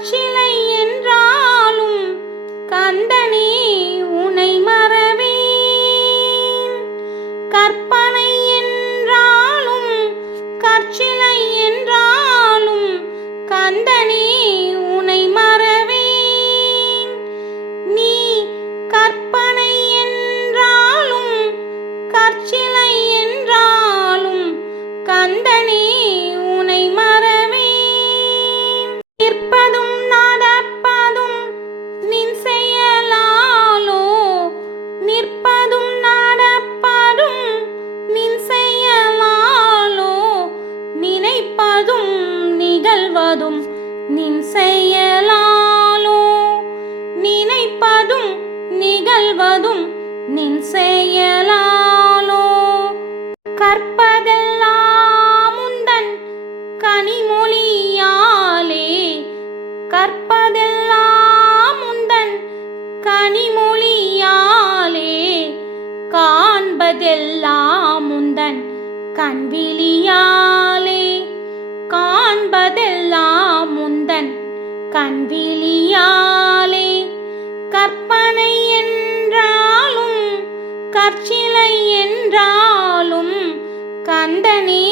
கற்சிலை என்றாலும் கந்தனே உனை மறவேன். கற்பனை என்றாலும் கற்சிலை என்றாலும் கந்தனே உனை மறவேன். நீ கற்பனை என்றாலும் கற்சிலை என்றாலும் கந்தனே உனை மறவேன். நிற்பதும் நடப்பதும் நின் செயலாலோ, நிற்பதும் நடப்பதும் நின் செயலாலோ, நினைப்பதும் நிகழ்வதும் நின் செயலாலோ, நினைப்பதும் நிகழ்வதும் நின் செயலாலோ. கற்பதெல்லாம் உந்தன் கனிமொழியாலே, கற்பதெல்லாம் உந்தன் கனிமொழியாலே, காண்பதெல்லாம் உந்தன் கண்விழியாலே, காண்பதெல்லாம் உந்தன் கண்விழியாலே. கற்பனை என்றாலும் கற்சிலை என்றாலும் கந்தனே